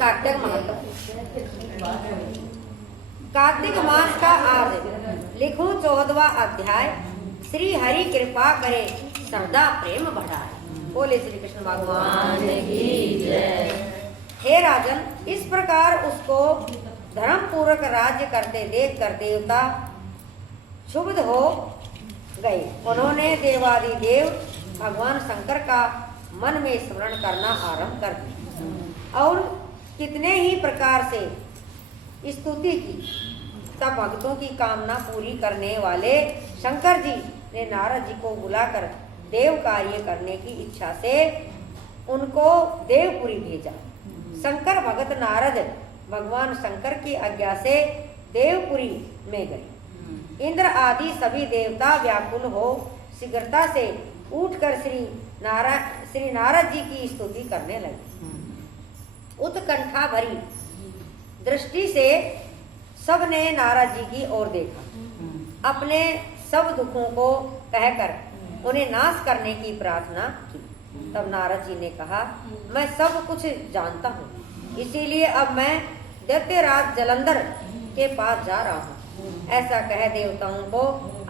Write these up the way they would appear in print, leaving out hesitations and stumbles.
कार्तिक महत्व। कार्तिक मास का आज लिखूं 14वां अध्याय। श्री हरि कृपा करे श्रद्धा प्रेम बढ़ाए। बोले श्री कृष्ण भगवान की जय। हे राजन, इस प्रकार उसको धर्म पूर्वक राज्य करते देख कर देवता क्षुब्ध हो गए। उन्होंने देवादिदेव भगवान शंकर का मन में स्मरण करना आरंभ कर दिया और कितने ही प्रकार से स्तुति की। तब भक्तों की कामना पूरी करने वाले शंकर जी ने नारद जी को बुलाकर देव कार्य करने की इच्छा से उनको देवपुरी भेजा। शंकर भगत नारद भगवान शंकर की आज्ञा से देवपुरी में गए। इंद्र आदि सभी देवता व्याकुल हो शीघ्रता से उठकर श्री नारद जी की स्तुति करने लगे। उत्कंठा भरी दृष्टि से सबने नारद जी की ओर देखा। अपने सब दुखों को कहकर उन्हें नाश करने की प्रार्थना की। तब नारद जी ने कहा, मैं सब कुछ जानता हूँ, इसीलिए अब मैं दैत्यराज जलंधर के पास जा रहा हूँ। ऐसा कह देवताओं को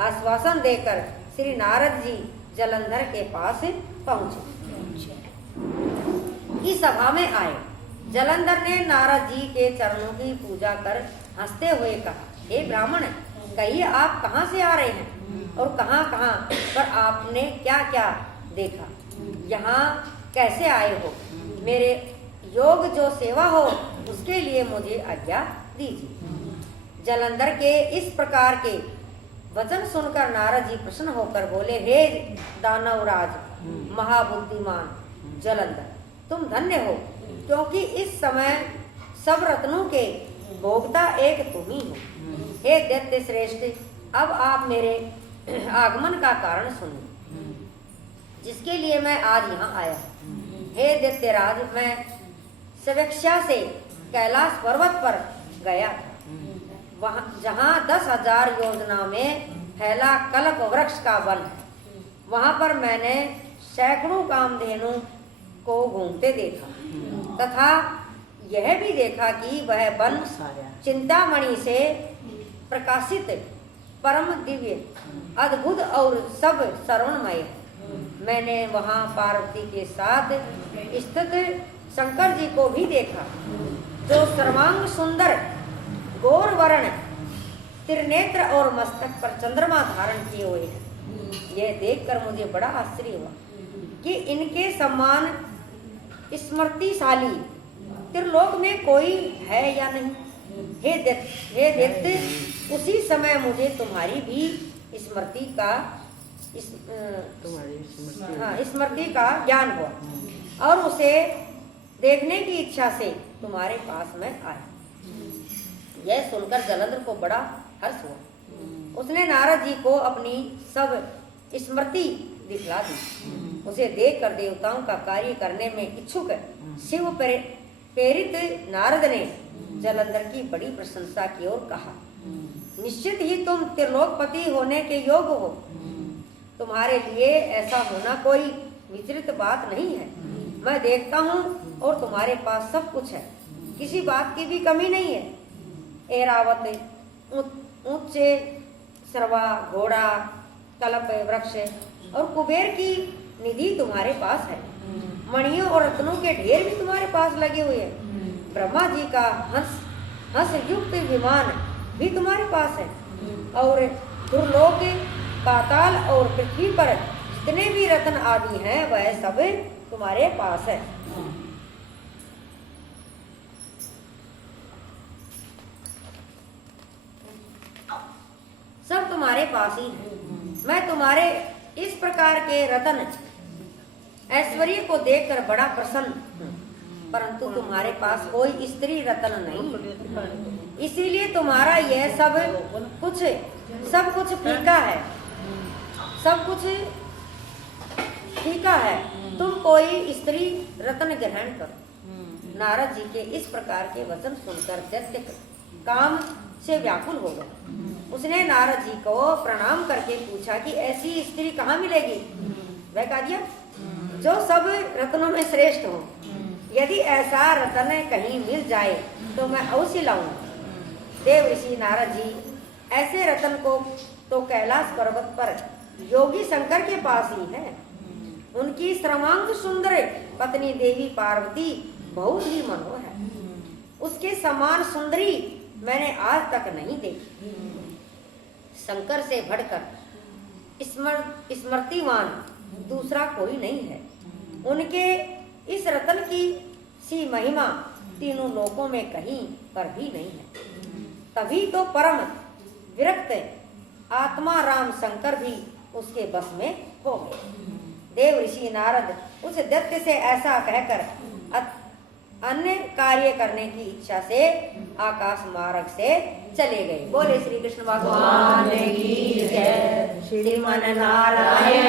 आश्वासन देकर श्री नारद जी जलंधर के पास पहुँचे। इस सभा में आए। जलंधर ने नारद जी के चरणों की पूजा कर हंसते हुए कहा, हे ब्राह्मण, कहिए आप कहाँ से आ रहे हैं और कहाँ कहाँ पर आपने क्या क्या देखा, यहाँ कैसे आए हो? मेरे योग जो सेवा हो उसके लिए मुझे आज्ञा दीजिए। जलंधर के इस प्रकार के वचन सुनकर नारद जी प्रसन्न होकर बोले, हे दानवराज महाबुद्धिमान जलंधर, तुम धन्य हो, क्योंकि इस समय सब रत्नों के भोक्ता एक तुम ही हो। हे दैत्य श्रेष्ठ, अब आप मेरे आगमन का कारण सुनिए, जिसके लिए मैं आज यहाँ आया। हे दैत्यराज, मैं सवेक्षा से कैलाश पर्वत पर गया, वहाँ जहाँ 10,000 योजना में फैला कल्प वृक्ष का वन है। वहाँ पर मैंने सैकड़ों कामधेनु को घूमते देखा तथा यह भी देखा कि वह वन चिंतामणि से प्रकाशित परम दिव्य अद्भुत और सब श्रवणमय है। मैंने वहाँ पार्वती के साथ स्थित शंकर जी को भी देखा, जो सर्वांग सुंदर गौर वर्ण त्रिनेत्र और मस्तक पर चंद्रमा धारण किए हुए हैं। यह देखकर मुझे बड़ा आश्चर्य हुआ कि इनके समान स्मृतिशाली त्रिलोक में कोई है या नहीं। हे दैत्य, उसी समय मुझे तुम्हारी भी स्मृति का ज्ञान हुआ और उसे देखने की इच्छा से तुम्हारे पास में आया। यह सुनकर जलंधर को बड़ा हर्ष हुआ। उसने नारद जी को अपनी सब स्मृति दिखला दी। उसे देखकर देवताओं का कार्य करने में इच्छुक शिव प्रेरित नारद ने जलंधर की बड़ी प्रशंसा की और कहा, निश्चित ही तुम त्रिलोकपति होने के योग्य हो। तुम्हारे लिए ऐसा होना कोई विचलित बात नहीं है। मैं देखता हूँ और तुम्हारे पास सब कुछ है, किसी बात की भी कमी नहीं है। ऐरावत, ऊंचे सर्वा, घोड़ा, कल्प वृक्ष और कुबेर की निधि तुम्हारे पास है। मणियों और रत्नों के ढेर भी तुम्हारे पास लगे हुए हैं। ब्रह्मा जी का हंस युक्त विमान भी तुम्हारे पास है और दुर्लोक, पाताल और पृथ्वी पर जितने भी रत्न आदि हैं वह सब तुम्हारे पास है। सब तुम्हारे पास ही है। मैं तुम्हारे इस प्रकार के रत्न ऐश्वर्य को देखकर बड़ा प्रसन्न हूँ, परंतु तुम्हारे पास कोई स्त्री रत्न नहीं, इसीलिए तुम्हारा यह सब कुछ फीका है। सब कुछ फीका है। तुम कोई स्त्री रत्न ग्रहण करो। नारद जी के इस प्रकार के वचन सुनकर दैत्य काम से व्याकुल हो गए। उसने नारद जी को प्रणाम करके पूछा कि ऐसी स्त्री कहाँ मिलेगी। वह कह दिया, जो सब रत्नों में श्रेष्ठ हो। यदि ऐसा रतन कहीं मिल जाए तो मैं अवश्य लाऊंगा। देव ऋषि नारद जी ऐसे रतन को तो कैलाश पर्वत पर योगी शंकर के पास ही है। उनकी सर्वांग सुंदर पत्नी देवी पार्वती बहुत ही मनोहर है। उसके समान सुंदरी मैंने आज तक नहीं देखी। शंकर से बढ़कर स्मृतिवान दूसरा कोई नहीं है। उनके इस रतन की सी महिमा तीनों लोकों में कहीं पर भी नहीं है। तभी तो परम विरक्त आत्मा राम शंकर भी उसके बस में हो गए। देव ऋषि नारद उस दैत्य से ऐसा कहकर अन्य कार्य करने की इच्छा से आकाश मार्ग से चले गए। बोले श्री कृष्ण भगवान की जय। श्रीमन नारायण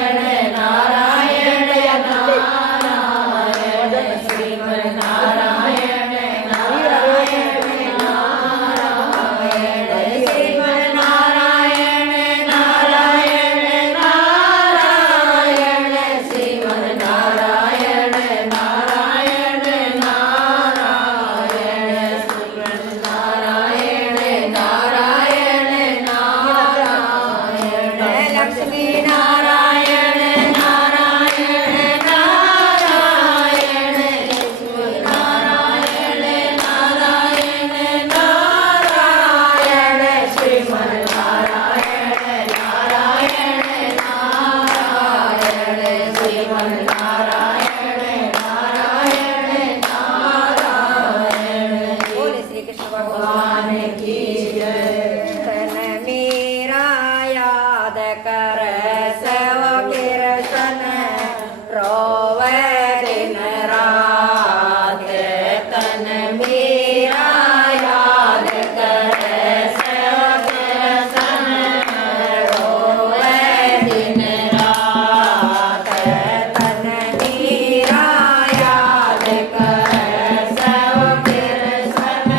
नारायण नारायण श्रीमन नारायण नारायण नारायण श्रीमन नारायण नारायण नारायण श्रीमन नारायण नारायण नारायण श्रीमन नारायण नारायण नारायण लक्ष्मी नारायण नारायण नारायण लक्ष्मी नारायण नारायण नारायण श्रीमन नारायण नारायण नारायण श्रीमन नारायण नारायण नारायण। बोले श्री कृष्ण भगवान की जय। तन मेरा याद कर सव कीर्तन रोवे दिन रात। तन मेरा याद कर सव कीर्तन रोवे दिन रात। तन मेरा याद कर सव कीर्तन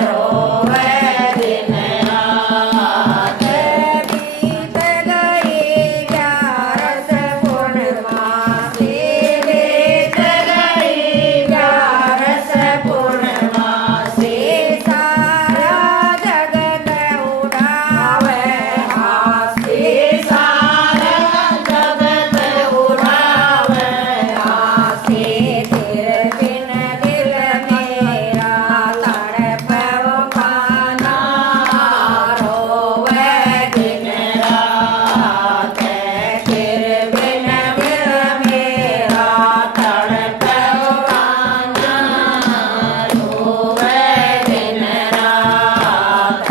रोवे दिन रात। बीत गई 11 पूर्णमासी, बीत गई 11 पूर्णमासी। सारा जगत उड़ावे हासी, सारा जगत उड़ावे हासी। तेरे बिन दिल मेरा तड़पव खाना रोवे दिन रात। तेरे बिन दिल मेरा तड़पव खाना रोवे दिन रात।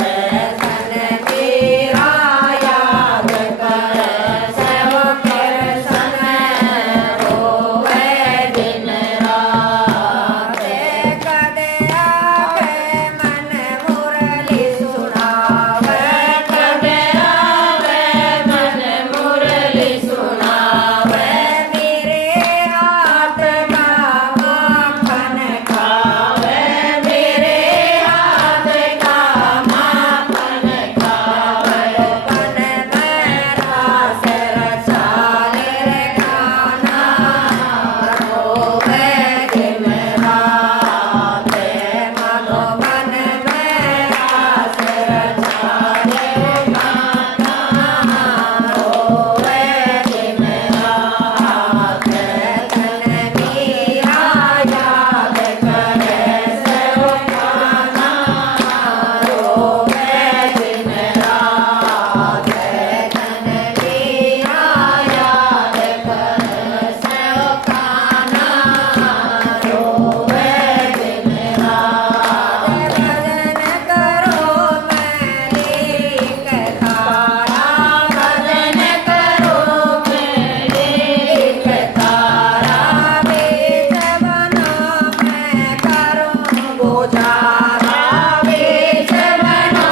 तन मेरा याद कर सब कीर्तन रोवे दिन रात। कदे आवे मन मुरली सुनावे, कदे आवे मन मुरली सुनावे। मेरे हाथ का माखन खावे, मेरे हाथ का माखन खावे। पन मेरा सिर चाल रे खाना रोवे दिन रात। मधुबन मेरा सिर चाल रे खाना रोवे दिन रात। तन मेरा याद करे सब खाना रोवे दिन रात। तन मेरा याद करे सब खाना रोवे दिन रात। भजन करो मेरी कतारा, भजन करो मेरी कतारा। बीच बना मैं करूं गुजारा, बीच बना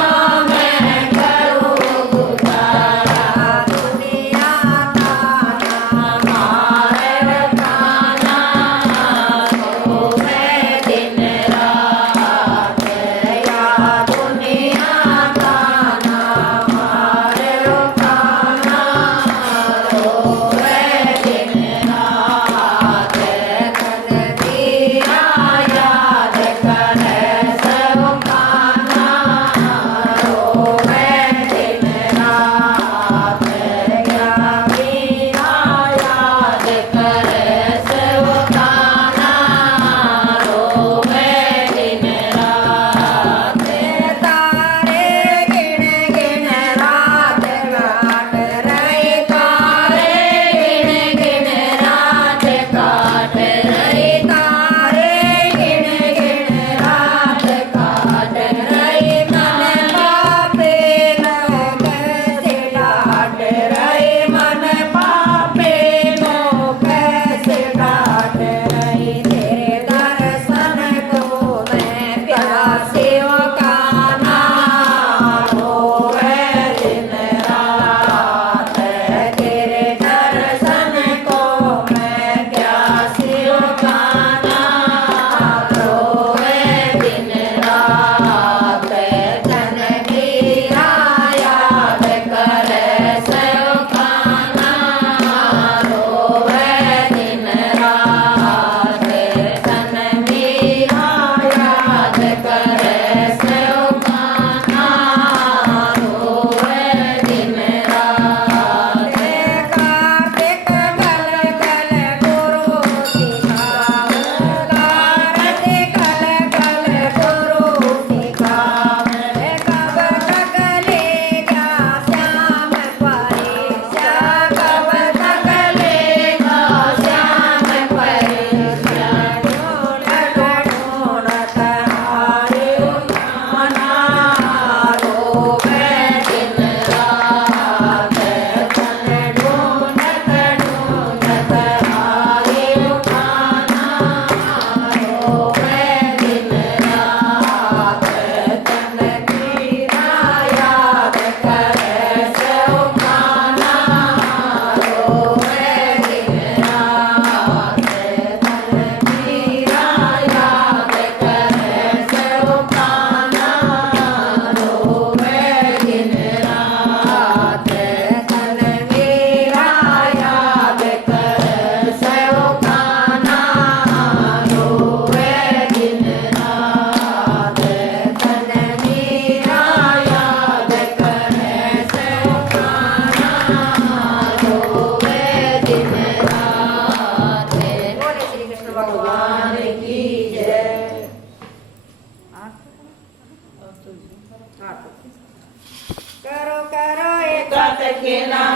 मैं करूं गुजारा। दुनिया का मार खाना रोवे दिन रात। या दुनिया का मार खाना रोवे दिन रात। तन मेरा के नाम